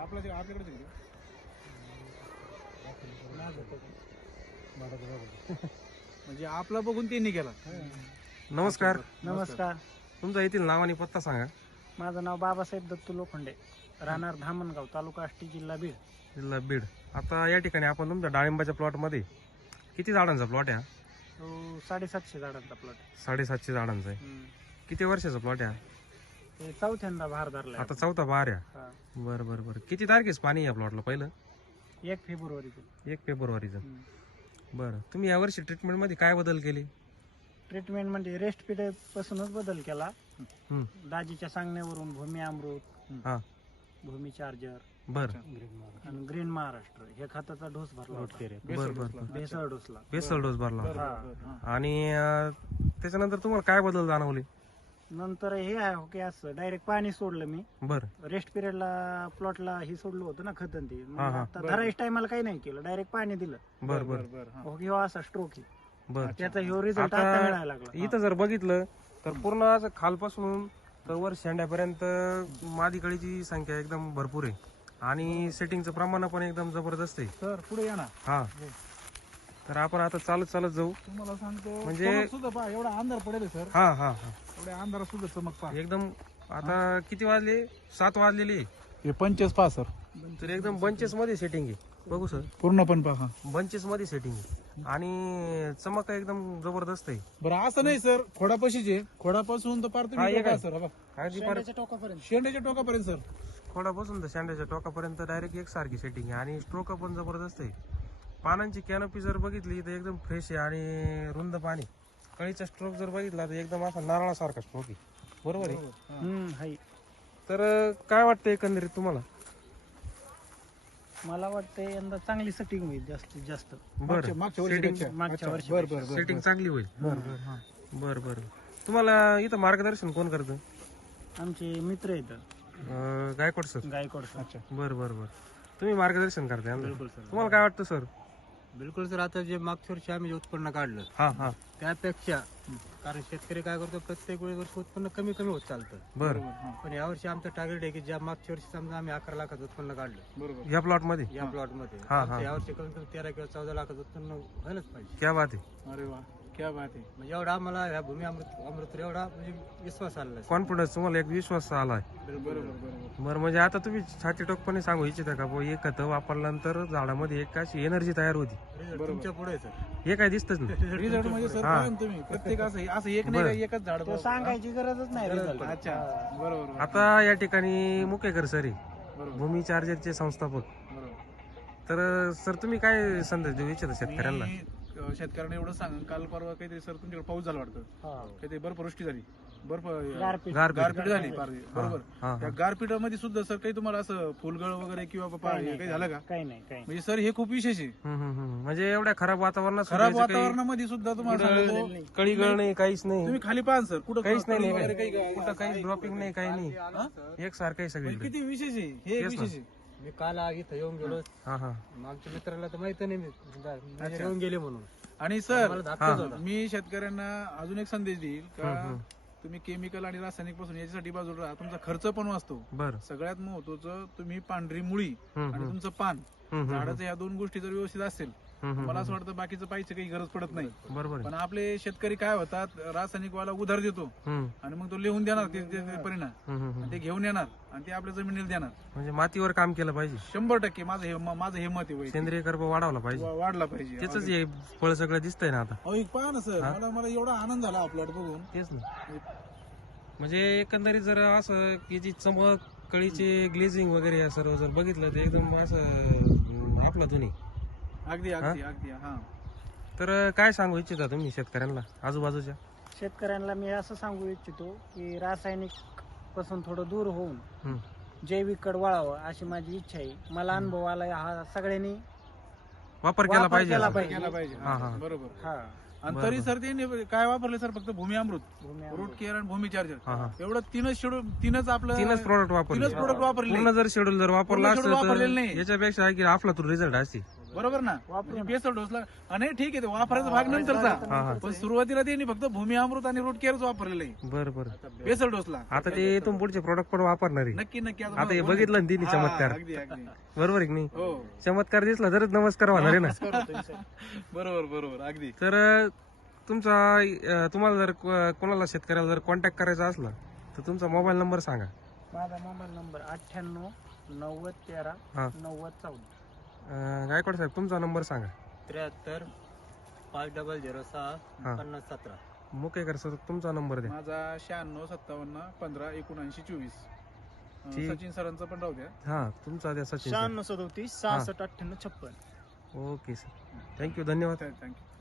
आपला ते आपल्याकडे म्हणजे आपला बघून त्यांनी केला. नमस्कार. नमस्कार. तुमचा येथील नाव आणि पत्ता सांगा. माझं नाव बाबासाहेब दत्तू लोखंडे, राहणार धामणगाव, तालुका आष्टी, जिल्हा बीड. जिल्हा बीड. आता या ठिकाणी आपण तुमच्या डाळिंबाच्या प्लॉट मध्ये किती झाडांचा प्लॉट आहे? तो 750 झाडांचा प्लॉट. 750 झाडांचा आहे. किती वर्षाचा प्लॉट आहे? ते चौथ्यांदा भार धरला. आता चौथा बार आहे. बर बर बर. किती तारखेस पाणी या प्लॉटला? पहिलं 1 फेब्रुवारी. 1 फेब्रुवारीचं. बरं, तुम्ही यावर्षी ट्रीटमेंट मध्ये काय बदल केले? ट्रीटमेंट म्हणजे रेस्ट पिरियड पासूनच बदल केला. हम्म. दाजीच्या सांगण्यावरून भूमी अमृत, हा. भूमी चार्जर बर आणि ग्रीन महाराष्ट्र हे खताचा डोस भरला होता. बर बर. भेसळ डोसला. बेसल डोस भरला होता. हा. आणि त्याच्यानंतर तुम्हाला काय बदल जाणवले? नंतर हे आहे हो की असं डायरेक्ट पाणी सोडलं मी. बर रेस्ट पिरियडला प्लॉटला हे सोडलं होतं ना खतन ते. मग हा, हा. आता धरायच्या टायमाला काही नाही केलं, डायरेक्ट पाणी दिलं. बर बर हो की हो असा स्ट्रोक आहे. बर. त्याचा ह्यो रिझल्ट आता आता मिळायला लागला. इथं जर बघितलं तर पूर्ण असं खालपासून तर वर शेंड्यापर्यंत मादी कळीची संख्या एकदम भरपूर आहे आणि सेटिंगचं प्रमाण पण एकदम जबरदस्त आहे. सर पुढे या ना. हा. तर आपण आता चालत चालत जाऊ. तुम्हाला सांगतो म्हणजे- चमक सुद्धा पहा, एवढा अंधार पडेल सर. हा हा हा. एवढ्या अंधारात सुद्धा चमक पहा. एकदम आता किती वाजले? 7 वाजलेले. हे 25 पहा सर. तर एकदम बंचेस मध्ये सेटिंग आहे. बघू सर, पूर्ण पण पहा. बंचेस मध्ये सेटिंग आहे आणि चमक एकदम जबरदस्त आहे. बरं असं नाही सर, खोडापाशीच आहे. खोडापासून तर पार हा, तुम्ही एक टोका आहे. सर. बघा. अगदी परत टोकापर्यंत. शेंड्याच्या टोकापर्यंत सर. खोडापासून तर शेंड्याच्या टोकापर्यंत डायरेक्ट एकसारखी सेटिंग आहे आणि स्ट्रोक पण जबरदस्त आहे. पानांची कॅनोपी जर बघितली तर एकदम फ्रेश आहे आणि रुंद पाणी. कळीचा स्ट्रोक जर बघितला तर एकदम असा नारळासारखा स्ट्रोक आहे. बरोबर आहे. हाय. तर काय वाटतं एकंदरीत तुम्हाला? मला वाटतं यंदा चांगली सेटिंग होईल जास्तीत जास्त. बरं, मागच्या सेटिंग वर्षी मागच्या वर्षी बरं बरं सेटिंग चांगली होईल. बर बर. तुम्हाला इथं मार्गदर्शन कोण करतं? आमचे मित्र आहेत गायकवाड सर. गायकवाड सर. अच्छा. बर बर बर. तुम्ही मार्गदर्शन करताय ना? बिलकुल सर. तुम्हाला काय वाटतं सर? बिलकुल सर. आता जे मागच्या वर्षी आम्ही जे उत्पन्न काढलं हा हा. त्यापेक्षा, कारण शेतकरी काय करतो, प्रत्येक वर्षी उत्पन्न कमी कमी होत चालतं. बर. पण यावर्षी आमचं टार्गेट आहे की ज्या मागच्या वर्षी समजा आम्ही 11 लाखाचं उत्पन्न काढलं बरोबर. या प्लॉट मध्ये या प्लॉट मध्ये, हा, आमचं हा. यावर्षी कमीत कमी 13 किंवा 14 लाखाचं उत्पन्न व्हायलाच पाहिजे. क्या बात आहे. अरे वा, क्या बात आहे. म्हणजे एवढा आम्हाला ह्या भूमी अमृत एवढा म्हणजे विश्वास आलेला आहे. कॉन्फिडन्स, तुम्हाला एक विश्वास आलाय. बरोबर बरोबर. बरं, म्हणजे आता तुम्ही छाती टोकपणे सांगू इच्छिता का बुवा, एक खत वापरल्यानंतर झाडामध्ये एक अशी एनर्जी तयार होती? Result तुमच्या पुढे आहे सर. हे काय दिसतच नाही. रिझल्ट म्हणजे सर हा. पहा ना तुम्ही, प्रत्येक असं एक नाही बरं. का, एकच झाड तो बघा. सांगायची गरजच नाही result. अच्छा, बरोबर आता या ठिकाणी मुकेकर सर आहे, बरोबर भूमी चार्जरचे संस्थापक. बरोबर. तर सर तुम्ही काय संदेश देऊ इच्छिता शेतकऱ्यांना? मी, शेतकऱ्यांना एवढं सांग, काल परवा काहीतरी सर तुमच्याकडे पाऊस झाला वाटतं, हा. काहीतरी बर्फवृष्टी झाली, गारपीट. गारपीट झाली फार, बरोबर. हा, त्या हा. गारपीटामध्ये सुद्धा सर काही तुम्हाला असं फुलगळ वगैरे किंवा काही झालं का? काही नाही काही म्हणजे सर हे खूप विशेष आहे. म्हणजे एवढ्या खराब वातावरणात खराब सुद्धा याचं काही वातावरणामध्ये सुद्धा तुम्हाला सांगतो, कळीगळ नाही, काहीच नाही, तुम्ही खाली पाहा सर, कुठं काहीच नाही, कळी नाही, वगैरे काही कुठं काही ड्रॉपिंग नाही, काही नाही, एक सारखं आहे म्हणजे सगळीकडे. किती विशेष आहे हे, तेच ना. विशेष आहे. मी काल इथं येऊन गेलो, हा हा. आमच्या मित्राला तर माहित नाही मी येऊन गेले म्हणून. आणि सर मला धाकटाच हा. होता. मी शेतकऱ्यांना अजून एक संदेश देईल का, तुम्ही केमिकल आणि रासायनिक पासून याच्यासाठी बाजूला राहा, तुमचा खर्च पण वाचतो. बर. सगळ्यात महत्वाचं, तुम्ही पांढरी मुळी आणि तुमचं पान, झाडाचं या दोन गोष्टी जर व्यवस्थित असेल, मला असं वाटतं बाकीचं पाहिजे काही गरज पडत नाही. बरोबर पण आपले शेतकरी काय होतात, रासायनिक वाला उधार देतो आहे. आणि मग तो लिहून देणार ते परिणाम, आणि ते घेऊन येणार आणि ते आपल्या जमिनीला देणार. म्हणजे मातीवर काम केलं पाहिजे, 100% माझं हे मत आहे वैयक्तिक. सेंद्रिय कर्ब वाढवला पाहिजे, वाढला पाहिजे. त्याच हे फळ सगळं दिसतंय ना आता. अहो, एक पहा ना सर, मला एवढा आनंद झाला आपला बघून. तेच ना. म्हणजे एकंदरीत जर असं की जी चमक, कळीचे ग्लेझिंग वगैरे या सर्व जर बघितलं तर एकदम असं आपला दोन्ही. अगदी अगदी अगदी. हा. तर काय सांगू इच्छिता तुम्ही शेतकऱ्यांना आजूबाजूच्या? शेतकऱ्यांना मी असं सांगू इच्छितो की रासायनिक पासून थोडं दूर होऊन हम्म. जैविक कड वळावं अशी माझी इच्छा आहे. मला अनुभव आला, हा सगळ्यांनी वापर केला पाहिजे केला असं. पाहिजे. केला पाहिजे. हा, हा. बरोबर. हा. आणि तरी सर त्यांनी काय वापरले सर, फक्त भूमी अमृत, भूमी रूट अमृत. केअर आणि भूमी चार्जर, हा, हा. एवढं तीनच शेड्यूल, तीनच आपलं तीनच प्रोडक्ट वापरले. तीनच प्रोडक्ट वापरले. पूर्ण जर शेड्यूल जर वापरला पूर्ण असतं schedule वापरलेलं तर नाही. याच्यापेक्षा की आपला तो रिझल्ट असते. बरोबर ना वापरून बेसल डोसला आणि ठीक आहे ते वापरायचा भाग नंतरचा हा हा पण सुरुवातीला त्यांनी फक्त भूमी अमृत आणि रूट केअरच वापरलेलं आहे बरं बरं. बेसल डोसला. आता ते इथून पुढचे प्रोडक्ट पण वापरणार आहे. नक्की नक्की आता हे बघितलं ना तिने हा, चमत्कार, अगदी अगदी बरोबर आहे की नाही? हो चमत्कार दिसला तरच नमस्कार होणार आहे ना. बरोबर बरोबर अगदी. तर तुम्हाला जर कोणाला शेतकऱ्याला जर कॉन्टॅक्ट करायचा असला तर तुमचा मोबाईल नंबर सांगा. माझा मोबाईल नंबर 98 90 13 हा. 90 14. गायकवाड साहेब तुमचा नंबर सांगा. 73 5006 हा. 5017. मुकेकर सर तुमचा नंबर द्या. माझा 96 57 15 79 24. ठीक. सचिन सरांचा पण राहू द्या. हा तुमचा द्या Sachin sir. 96 37 66 98 56. Okay sir, thank you, धन्यवाद. थँक्यू.